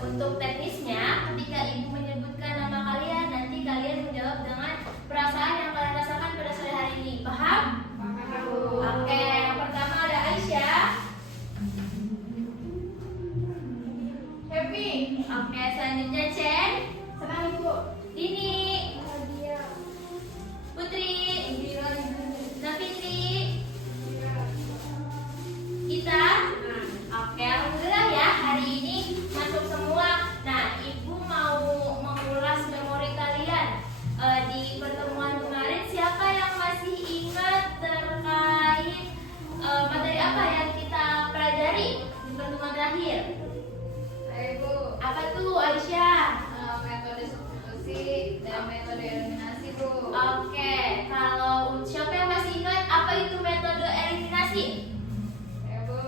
untuk teknisnya, ketika ibu menyebutkan nama kalian, nanti kalian menjawab dengan perasaan yang kalian rasakan pada sore hari ini. Paham? Paham. Oke, yang pertama ada Aisyah. Happy. Oke, selanjutnya Chen. Senang Ibu. Dini. Bahagia. Putri. Gembira. Nafitri. Kita. Oke, alhamdulillah ya, hari ini masuk semua. Nah, Ibu mau mengulas memori kalian. Di pertemuan kemarin, siapa yang masih ingat terkait materi apa yang kita pelajari di pertemuan terakhir? Ibu. Apa tuh, Aisyah? Metode substitusi dan metode eliminasi, Bu. Oke, kalau siapa yang masih ingat apa itu metode eliminasi? Ibu.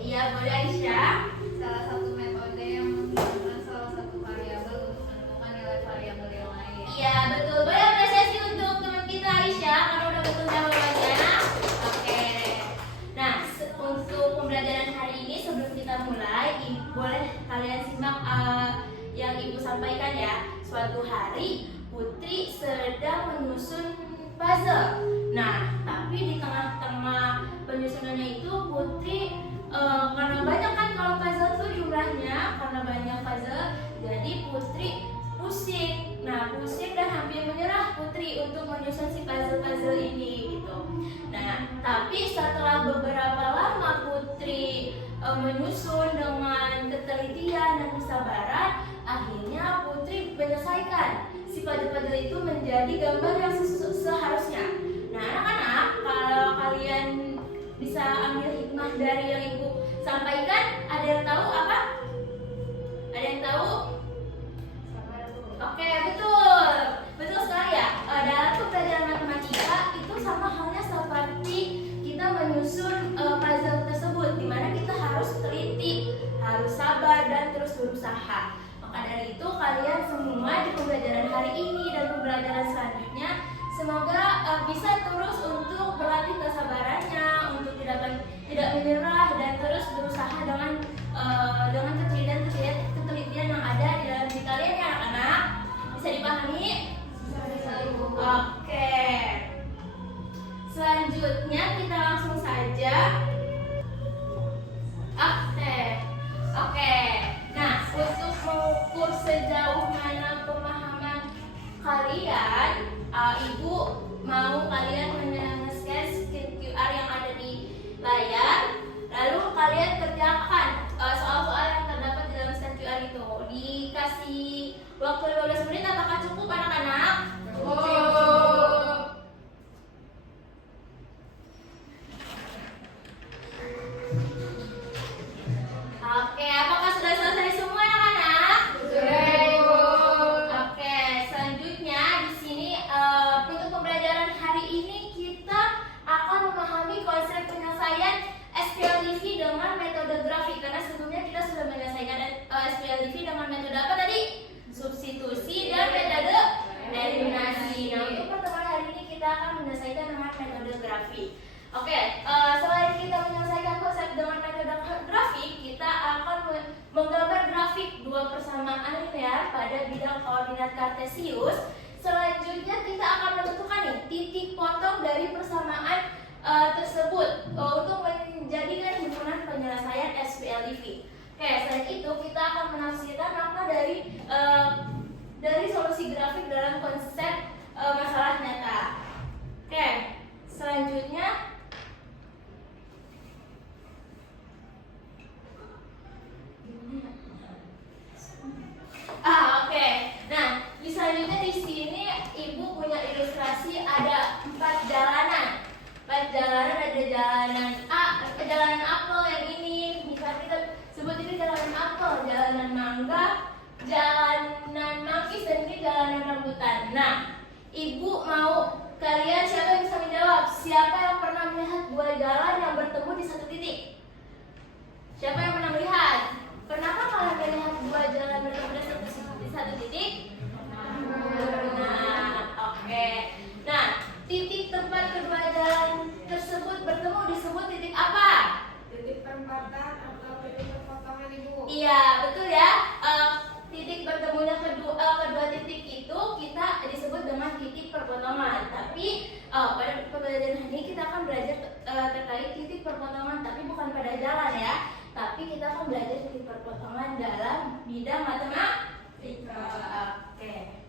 Iya, boleh Aisyah. Salah satu metode yang menggunakan salah satu variabel untuk menemukan nilai variabel yang lain. Iya, betul. Boleh apresiasi untuk teman kita Aisyah karena udah betul jawabannya. Oke. Nah, untuk pembelajaran hari ini sebelum kita mulai, boleh kalian simak yang Ibu sampaikan ya. Suatu hari Putri sedang menyusun puzzle. Nah, tapi di tengah-tengah penyusunannya itu Putri karena banyak kan kalau puzzle tuh jumlahnya, karena banyak puzzle, jadi Putri pusing. Nah, pusing dan hampir menyerah Putri untuk menyusun si puzzle-puzzle ini gitu. Nah, tapi setelah beberapa lama Putri menyusun dengan ketelitian dan kesabaran, akhirnya Putri menyelesaikan si puzzle-puzzle itu menjadi gambar yang seharusnya. Nah, anak-anak, kalau kalian bisa ambil hikmah dari yang Ibu sampaikan, ada yang tahu apa? Ada yang tahu? Oke, betul. Betul sekali ya. Dalam pembelajaran matematika itu sama halnya seperti kita menyusun puzzle tersebut, di mana kita harus teliti, harus sabar dan terus berusaha. Maka dari itu kalian semua di pembelajaran hari ini dan pembelajaran selanjutnya semoga bisa terus untuk berlatih kesabarannya, untuk tidak menyerah dan terus berusaha dengan ketelitian yang ada di dalam diri kalian ya anak-anak. Bisa dipahami? Bisa, Ibu. Oke. Selanjutnya kita langsung saja. Oke. Nah, untuk mengukur sejauh mana pemahaman kalian, Ibu mau kalian men-scan QR yang ada di layar, lalu kalian kerjakan soal-soal yang terdapat di dalam scan QR itu. Dikasih waktu 15 menit, apakah cukup anak-anak? Oke, apakah sudah selesai semua anak-anak? Oke, selanjutnya di sini untuk pembelajaran hari ini kita akan memahami konsep penyelesaian SPLDV dengan metode grafik. Karena sebelumnya kita sudah menyelesaikan SPLDV dengan metode apa tadi? Substitusi dan metode eliminasi. Nah, untuk pertemuan hari ini kita akan menyelesaikan dengan metode grafik. Oke, selain kita menyelesaikan konsep dengan metode grafik, kita akan menggambar grafik dua persamaan linear pada bidang koordinat kartesius. Selanjutnya kita akan menentukan nih titik potong dari persamaan tersebut untuk menjadikan himpunan penyelesaian SPLDV. Oke, selain itu kita akan menafsirkan makna dari solusi grafik dalam konsep masalah nyata. Oke, selanjutnya oke. Nah, selanjutnya di sini Ibu punya ilustrasi ada 4 jalanan. 4 jalanan, ada jalanan jalanan apel yang ini, misalnya kita sebut ini jalanan apel, jalanan mangga, jalanan manggis, dan ini jalanan rambutan. Nah, Ibu mau kalian siapa yang bisa menjawab? Siapa yang pernah melihat 2 jalan yang bertemu di satu titik? Siapa yang pernah melihat? Pernahkah kalian melihat 2 jalan bertemu di satu titik? Nah, oke. Nah, titik tempat kedua jalan tersebut bertemu disebut titik apa? Titik perempatan atau titik perpotongan, Ibu. Iya, betul ya. kita akan belajar titik perpotongan dalam bidang matematika. Oke.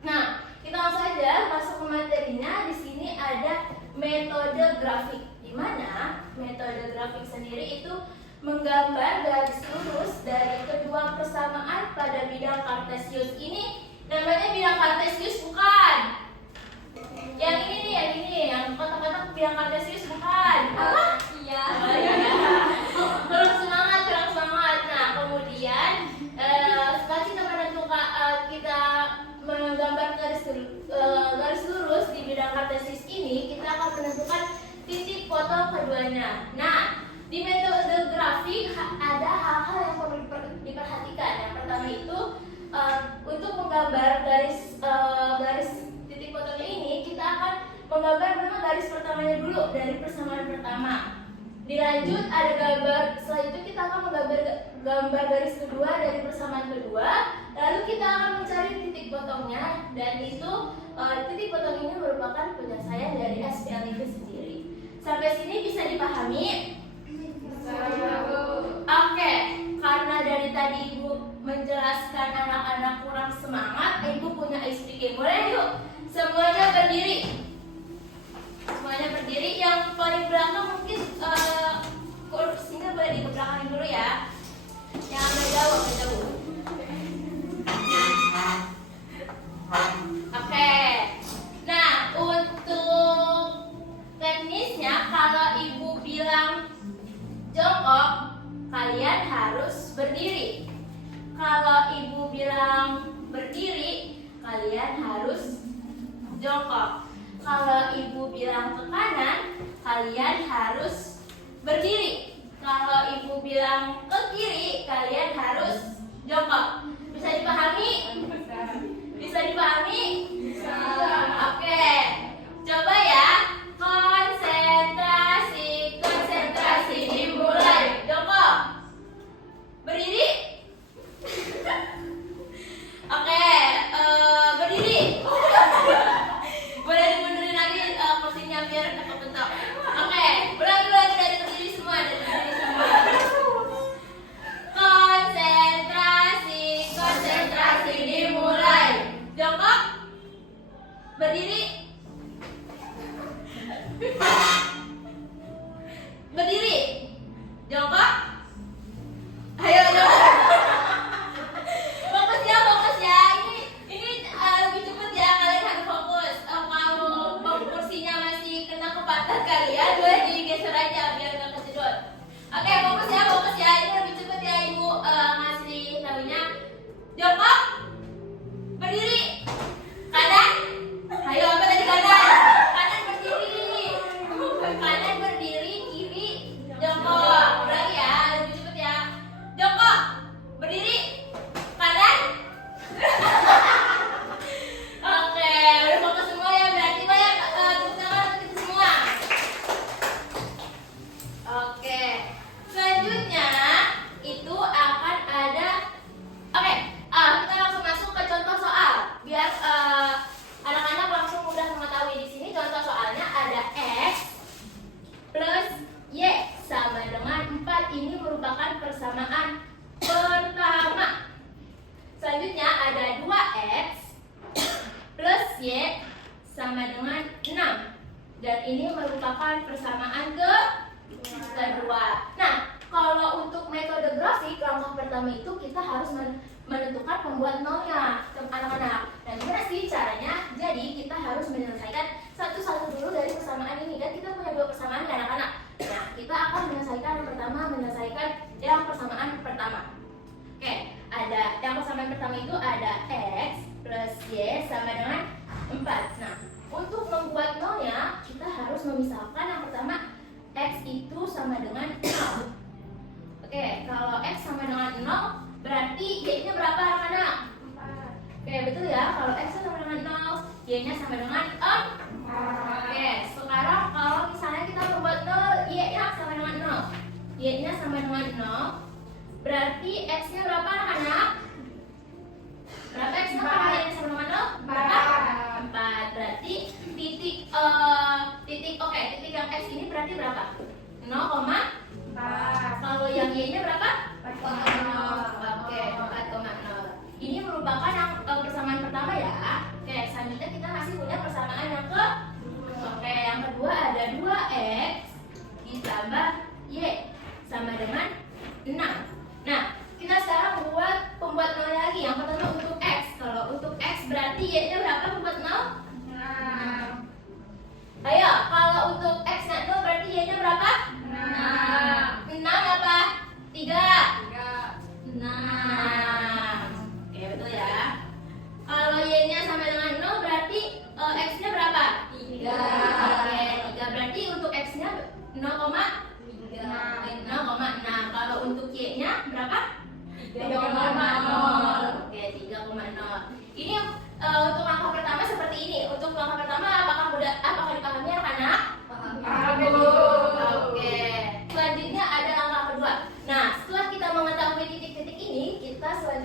Nah, kita langsung aja masuk ke materinya. Di sini ada metode grafik, di mana metode grafik sendiri itu menggambar garis lurus dari kedua persamaan pada bidang kartesius. Ini namanya bidang kartesius bukan? Yang ini nih, yang kotak-kotak bidang kartesius bukan? Apa? Iya. Oh, iya. Kurang semangat. Nah, kemudian setelah kita menentukan kita menggambar garis lurus di bidang kartesius ini, kita akan menentukan titik potong keduanya. Nah, di metode grafik ada hal-hal yang perlu diperhatikan. Yang pertama itu untuk menggambar garis titik potongnya ini, kita akan menggambar pertama garis pertamanya dulu dari persamaan pertama. Dilanjut ada gambar, setelah itu kita akan gambar garis kedua dari persamaan kedua. Lalu kita akan mencari titik potongnya, dan itu titik potong ini merupakan penyelesaian dari SPL itu sendiri. Sampai sini bisa dipahami? Oke, karena dari tadi Ibu menjelaskan anak-anak kurang semangat, Ibu punya ice pick. Boleh yuk, semuanya berdiri. Semuanya berdiri. Yang paling belakang mungkin kursinya boleh dibelakangin dulu ya. Yang agak jauh. Oke. Nah, untuk teknisnya, kalau Ibu bilang jongkok, kalian harus berdiri. Kalau Ibu bilang berdiri, kalian harus jongkok. Kalau Ibu bilang ke kanan, kalian harus berdiri. Kalau Ibu bilang ke kiri, kalian harus jongkok. Bisa dipahami? Bisa dipahami? Bisa. Oke. Coba ya. Konsentrasi dimulai. Jongkok. Berdiri. Oke, berdiri. Boleh dimundurin lagi kursinya biar kebentuk. Oke, ulangi dari berdiri semua, Konsentrasi dimulai. Jongkok. Berdiri. Berdiri. Jongkok. Ayo jongkok. Fokus ya. Ini lebih cepat ya, kalian harus fokus. Kalau kursinya masih kena ke pantat kalian, boleh digeser aja biar nggak kejedot. Oke, fokus ya. Ini lebih cepat ya, Ibu ngasih tahunya. Jongkok. Berdiri. Kanan. Ayo, apa tadi kanan? Kanan berdiri. Kanan berdiri, kiri jongkok. Ulangi ya, lebih cepet ya. Jongkok. Berdiri. Kanan. Oke, udah fokus semua ya, berarti banyak tepuk tangan untuk kita semua. Oke, selanjutnya itu akan ada. Oke, kita langsung masuk ke contoh soal biar anak-anak langsung mudah mengetahui. Di sini contoh soalnya ada X plus Y sama dengan 4. Ini merupakan persamaan pertama. Selanjutnya ada 2X plus Y sama dengan 6. Dan ini merupakan persamaan kedua. Nah, kalau untuk metode grafik, langkah pertama itu kita harus menentukan pembuat nolnya, anak-anak. Dan gimana sih caranya? Jadi kita harus menyelesaikan satu-satu dulu dari persamaan ini. Kan kita punya 2 persamaan ya anak-anak. Nah, kita akan menyelesaikan yang pertama, yang persamaan pertama. Oke, ada yang persamaan pertama itu ada X plus Y sama dengan 4. Nah, untuk membuat nolnya, kita harus memisahkan yang pertama, X itu sama dengan 0. Oke, kalau X sama dengan 0, berarti Y-nya berapa anak-anak? 4. Oke, betul ya. Kalau X sama dengan 0, Y-nya sama dengan 4. Oke, sekarang kalau misalnya kita membuat 0, Y-nya sama dengan 0. Y-nya sama dengan 0, berarti X-nya berapa anak-anak? Berapa X-nya kalau Y-nya sama dengan 0? Berapa? 4. Berarti titik yang X ini berarti berapa? 0,4.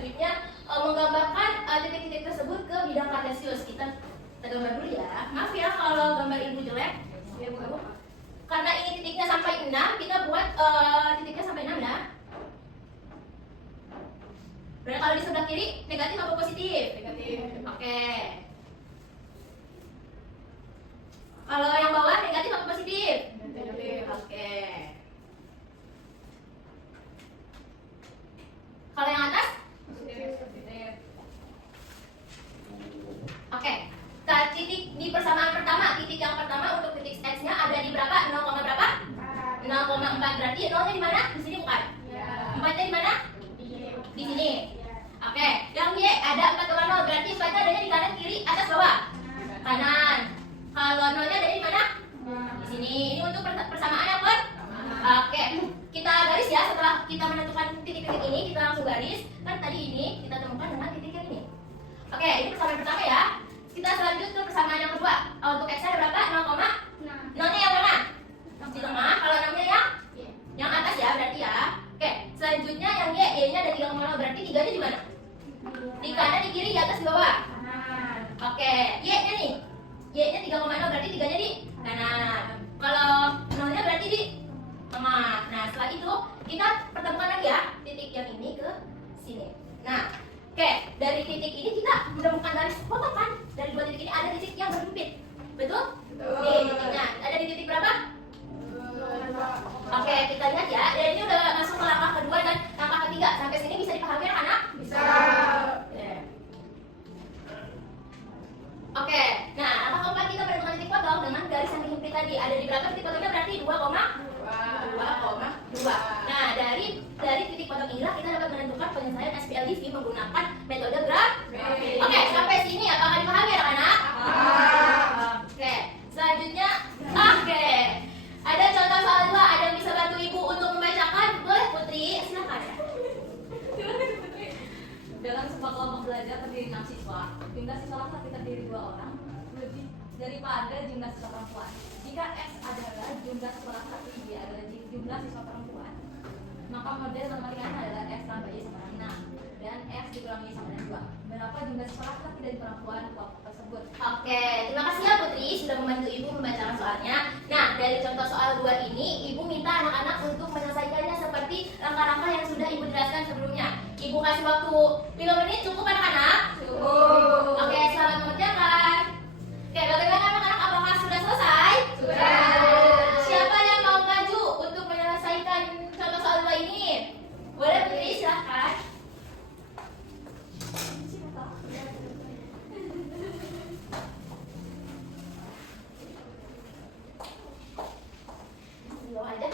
selanjutnya menggambarkan titik-titik tersebut ke bidang kartesius. Kita gambar dulu ya. Maaf ya kalau gambar ibu jelek. Ya, Bu. Karena ini titiknya sampai 6, kita buat titiknya sampai 6 ya. Berarti kalau di sebelah kiri negatif apa positif? Negatif. Oke. Kalau yang bawah negatif apa positif? Negatif. Oke. Kalau yang atas? Positif. Oke. Nah, titik di persamaan pertama, titik yang pertama untuk titik X-nya ada di berapa? 0, berapa? 0,4. Berarti 0-nya di mana? Di sini bukan? Ya. 4-nya di mana? Di sini. Oke. Yang Y ada 4,0. Berarti 4-nya adanya di kanan, kiri, atas, bawah? Kanan. Kalau 0-nya ada di mana? Di sini. Ini untuk persamaan apa? Oke. Kita garis ya. Setelah kita menentukan titik-titik ini, kita langsung garis. Kan tadi ini kita temukan dengan titik yang ini. Oke, ini persamaan pertama ya. Kita selanjut ke persamaan yang kedua. Untuk X ada berapa? 0, 0-nya yang mana? Di tengah. Kalau 6-nya yang atas ya, berarti ya. Oke, selanjutnya yang Y, Y-nya ada 3,0. Berarti 3-nya di mana? Di kanan, di kiri, di atas, di bawah. Oke, Y-nya nih. Y-nya 3,0, berarti 3-nya di kanan. Kalau 0-nya berarti di tengah. Nah, setelah itu kita pertemukan lagi ya titik yang ini ke sini. Nah, oke, dari titik ini kita menemukan garis potong kan? Dari dua titik ini ada titik yang berhimpit. Betul? Nih, titiknya. Ada di titik berapa? Oke, kita lihat ya. Dan ini udah masuk ke langkah kedua dan langkah ketiga. Sampai sini bisa dipahami anak-anak? Bisa. Oke, nah langkah keempat kita menentukan titik potong dengan garis yang dihimpit tadi. Ada di berapa titik potongnya? Berarti 2,2. Nah, dari titik potong inilah kita dapat menentukan penyelesaian SPLDV menggunakan metode grafik. Oke, sampai sini apakah dipahami anak-anak? Oke, selanjutnya oke. Ada contoh soal 2, ada yang bisa bantu ibu untuk membacakan? Boleh Putri, silakan. Dalam sebuah kelompok belajar terdiri 6 siswa, jumlah siswa laki-laki terdiri 2 orang, lebih daripada jumlah siswa perempuan. Jika X adalah jumlah siswa laki-laki, Y adalah jumlah siswa perempuan, maka model matematikanya adalah X tambah Y sama dengan 6 dan X dikurangi sama dengan 2. Berapa jumlah siswa laki-laki dan perempuan kelompok tersebut? Oke, terima kasih ya Putri sudah membantu ibu membacakan soalnya. Nah, dari contoh soal 2 ini, ibu minta anak-anak untuk menyelesaikannya seperti langkah-langkah yang sudah ibu jelaskan sebelumnya. Ibu kasih waktu 5 menit, cukup anak-anak? Cukup. Oke, selamat mengerjakan. Oke, bagaimana anak-anak? Apakah sudah selesai? Sudah. Siapa yang mau maju untuk menyelesaikan contoh soal 2 ini? Boleh Putri, silahkan. Dulu aja.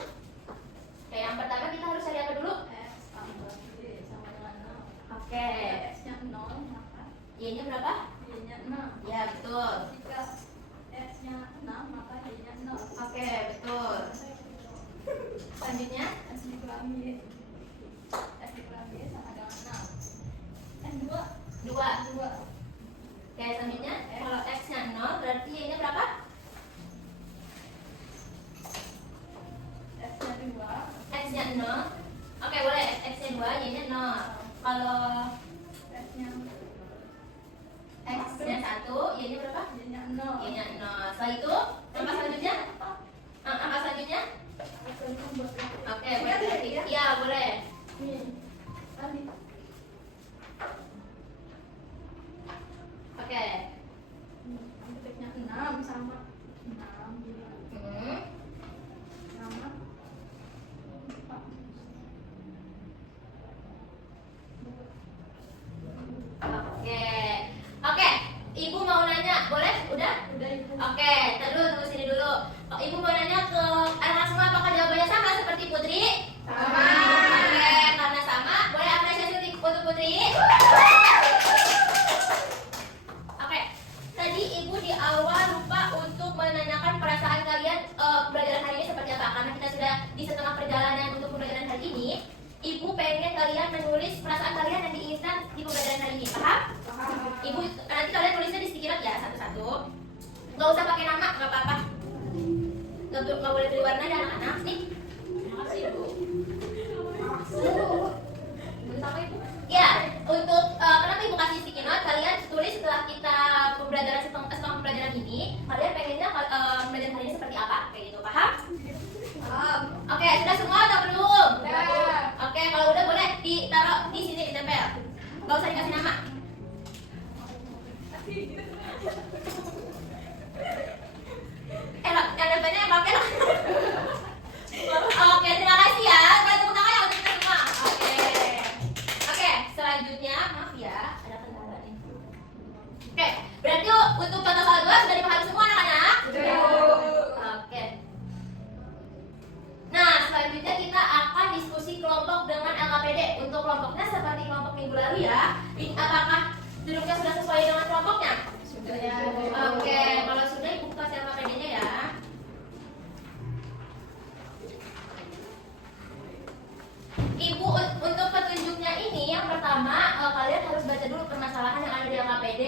Oke, yang pertama kita harus cari apa dulu? X tambah Y sama dengan 6. Oke. X-nya 0, maka Y-nya berapa? Y-nya 6. Ya, betul. Jika X-nya 6, maka Y-nya 0. Oke, betul. Selanjutnya, X dikurangi Y. X dikurangi Y sama dengan 6. X 2. 2. Oke, selanjutnya kalau X-nya 0 berarti Y-nya berapa? X-nya 2. X-nya 0. Oke, boleh. X-nya 2, Y-nya 0. Kalau X-nya X-nya 1, Y-nya berapa? Y-nya 0. Y-nya 0. Setelah itu, angka selanjutnya? Angka selanjutnya? Oke, boleh. Iya, boleh. Oke. Titiknya 6 sama 6 jadi Hmm. sama 4. Oke. Oke, Ibu mau nanya, boleh? Udah? Udah itu. Oke, tunggu sini dulu. Ibu mau nanya ke anak-anak semua apakah jawabannya sama seperti Putri? Sama. Oke, karena sama, boleh apresiasi untuk Putri? Oke, tadi Ibu di awal lupa untuk menanyakan perasaan kalian pembelajaran hari ini seperti apa. Karena kita sudah di setengah perjalanan untuk pembelajaran hari ini, Ibu pengen kalian menulis perasaan kalian yang diinginkan di pembelajaran hari ini. Paham? Ibu, nanti kalian tulisnya di sticky note ya, satu-satu. Nggak usah pakai nama, nggak apa-apa. Nggak boleh pilih warna ya anak-anak nih. Makasih, Bu. Ya, untuk Gak usah dikasih nama. Kalian banyak yang pakai lah. Oke, terima kasih ya. Boleh tepuk tangan ya untuk kita semua. Oke, selanjutnya maaf ya, ada kendala nih. Oke, berarti untuk contoh soal 2 sudah dipahami semua anak-anak? Sudah. Oke. Nah, selanjutnya kita akan diskusi kelompok dengan LKPD. Untuk kelompoknya seperti kelompok minggu lalu ya. Apakah duduknya sudah sesuai dengan kelompoknya? Sudah. Oke, kalau sudah ibu kasih LKPD-nya ya. Ibu untuk petunjuknya ini yang pertama kalian harus baca dulu permasalahan yang ada di LKPD.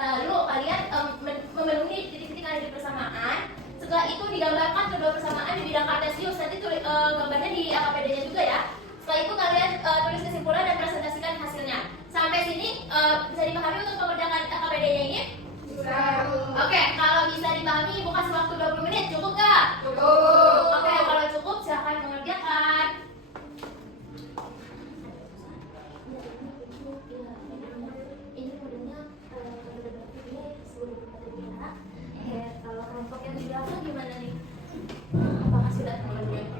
Lalu kalian memenuhi titik-titik yang ada di persamaan. Setelah itu digambarkan kedua persamaan di bidang kartesius. Nanti gambarnya di LKPD-nya juga ya. Setelah itu kalian tulis kesimpulan dan presentasikan hasilnya. Sampai sini bisa dipahami untuk pengerjaan LKPD-nya ini? Sudah. Oke, kalau bisa dipahami ibu kasih waktu 20 menit, cukup gak? Cukup. Oke, kalau cukup silahkan mengerjakan. Ini modelnya kalau kelompok yang di belakang gimana nih? Apakah sudah mengerjakan?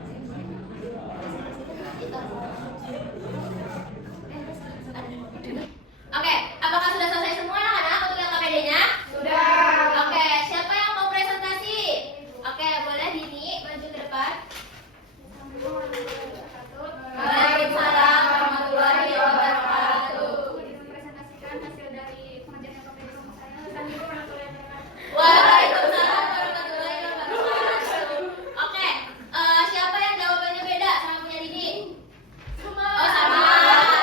Oke, apakah sudah selesai semua anak-anak untuk LKPD-nya? Sudah. Oke, siapa yang mau presentasi? Oke, boleh Dini maju ke depan. Waalaikumsalam warahmatullahi wabarakatuh. Mempresentasikan hasil dari pengajian LKPD kelompok saya. Kami warahmatullahi wabarakatuh. Waalaikumsalam warahmatullahi wabarakatuh. Oke, siapa yang jawabannya beda sama punya Dini? Sama. Oh, sama.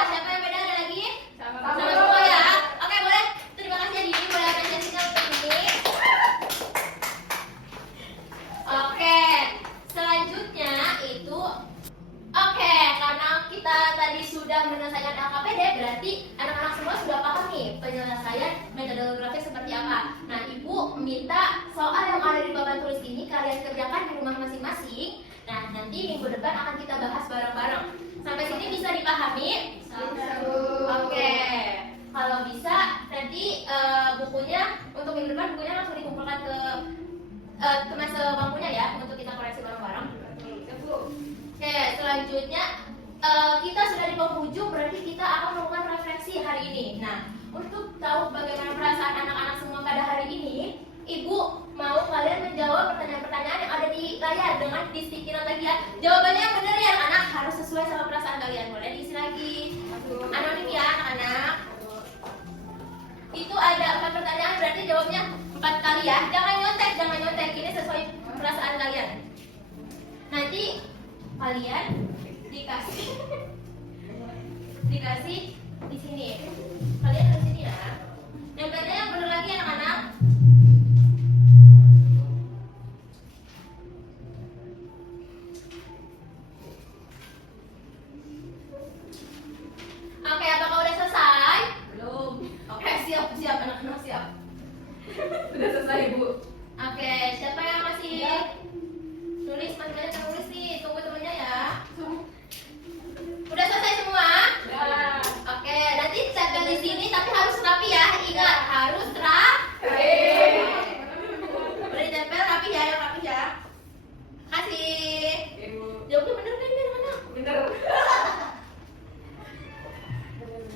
Siapa yang beda ada lagi? Sama. Sama semua ya. Oke, boleh. Terima kasih ya Dini, boleh apresiasinya untuk ini. Oke, selanjutnya itu karena kita tadi sudah menyelesaikan LKPD, berarti anak-anak semua sudah paham nih penyelesaian metode grafik seperti apa. Nah, Ibu minta soal yang ada di papan tulis ini kalian kerjakan di rumah masing-masing. Nah, nanti minggu depan akan kita bahas bareng-bareng. Sampai sini bisa dipahami? Oke. Kalau bisa, nanti bukunya untuk minggu depan bukunya langsung dikumpulkan ke masa bangkunya ya untuk kita koreksi bareng-bareng. Oke, selanjutnya kita sudah di penghujung, berarti kita akan melakukan refleksi hari ini. Nah, untuk tahu bagaimana perasaan anak-anak semua pada hari ini, Ibu mau kalian menjawab pertanyaan-pertanyaan yang ada di layar dengan distikiran lagi ya. Jawabannya yang benar ya anak-anak, harus sesuai sama perasaan kalian. Boleh diisi lagi. Anonim ya anak-anak. Itu ada 4 pertanyaan, berarti jawabnya 4 kali ya. Jangan nyontek. Ini sesuai perasaan kalian. Nanti kalian dikasih di sini. Kalian di sini ya. Yang pertanyaan yang benar lagi anak-anak. Oke, apakah udah selesai? Belum. Oke, siap anak-anak siap. Sudah selesai, Bu. Oke, siapa yang masih nulis? Masih banyak yang nulis nih, tunggu temennya ya. Udah selesai semua? Sudah. Oke, nanti tempel di sini tapi harus rapi ya. Ingat, harus rapi. Boleh ditempel rapi ya, yang rapi ya. Kasih. Jawabnya bener kan ini anak-anak? Bener.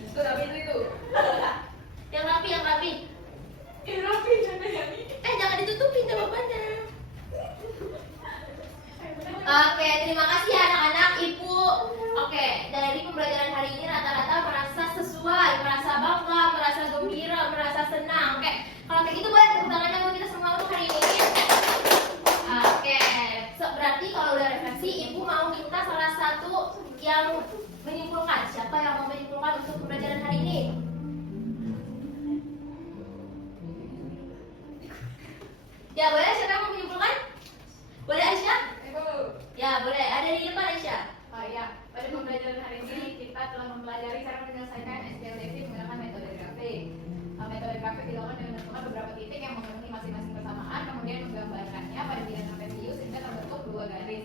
Itu tapi itu. Yang rapi. Rapi ini. Jangan ditutupin jawabannya. Oke, terima kasih ya anak-anak, Ibu. Oke, dari pembelajaran hari ini rata-rata merasa sesuai, merasa bangga, merasa gembira, merasa senang. Oke, kalau kayak gitu boleh tepuk tangannya buat kita semua untuk hari ini. Oke, berarti kalau udah refleksi, Ibu mau minta salah satu yang menyimpulkan. Siapa yang mau menyimpulkan untuk pembelajaran hari ini? Ya boleh, siapa yang mau menyimpulkan? Boleh Aisyah? Ya boleh, ada di depan Aisyah. Pada pembelajaran hari ini kita telah mempelajari cara menyelesaikan SPLDP menggunakan metode grafik. Metode grafik dilakukan dengan menentukan beberapa titik yang memenuhi masing-masing persamaan, kemudian menggambarkannya pada bidang kartesius sehingga terbentuk 2 garis.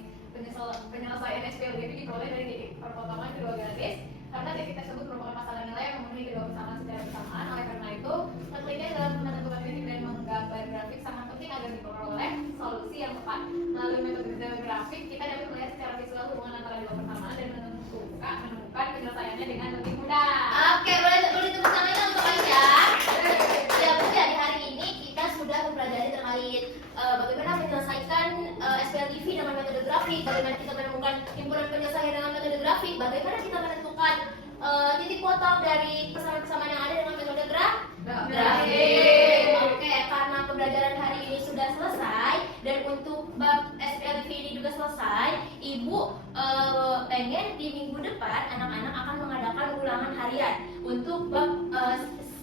Penyelesaian SPLDP diperoleh dari titik perpotongan kedua garis. karena tesis tersebut merupakan masalah nilai yang memenuhi kedua persamaan secara bersamaan. Oleh karena itu, penelitian dalam menentukan titik dan menggambar grafik sangat penting agar diperoleh solusi yang tepat. Melalui metode grafik, kita dapat melihat secara visual hubungan antara dua persamaan dan menemukan penyelesaiannya dengan lebih mudah. Oke, boleh tepuk tangannya untuk Aisyah. Ya, Bunda, di hari ini kita sudah mempelajari terkait bagaimana menyelesaikan SPLTV dengan metode grafik, bagaimana kita menemukan himpunan penyelesaian dengan metode grafik, bagaimana kita menentukan titik potong dari persamaan-persamaan yang ada dengan metode grafik. Oke, karena pembelajaran hari ini sudah selesai dan untuk bab SPLTV ini juga selesai, Ibu pengen di minggu depan anak-anak akan mengadakan ulangan harian untuk bab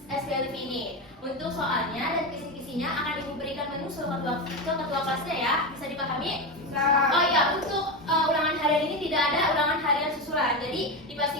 SPLTV ini. Untuk soalnya dan kisi-kisinya akan Ibu berikan menyusul ke ketua kelasnya ya. Bisa dipahami? Bisa. Oh iya, untuk ulangan harian ini tidak ada ulangan harian susulan. Jadi dipastikan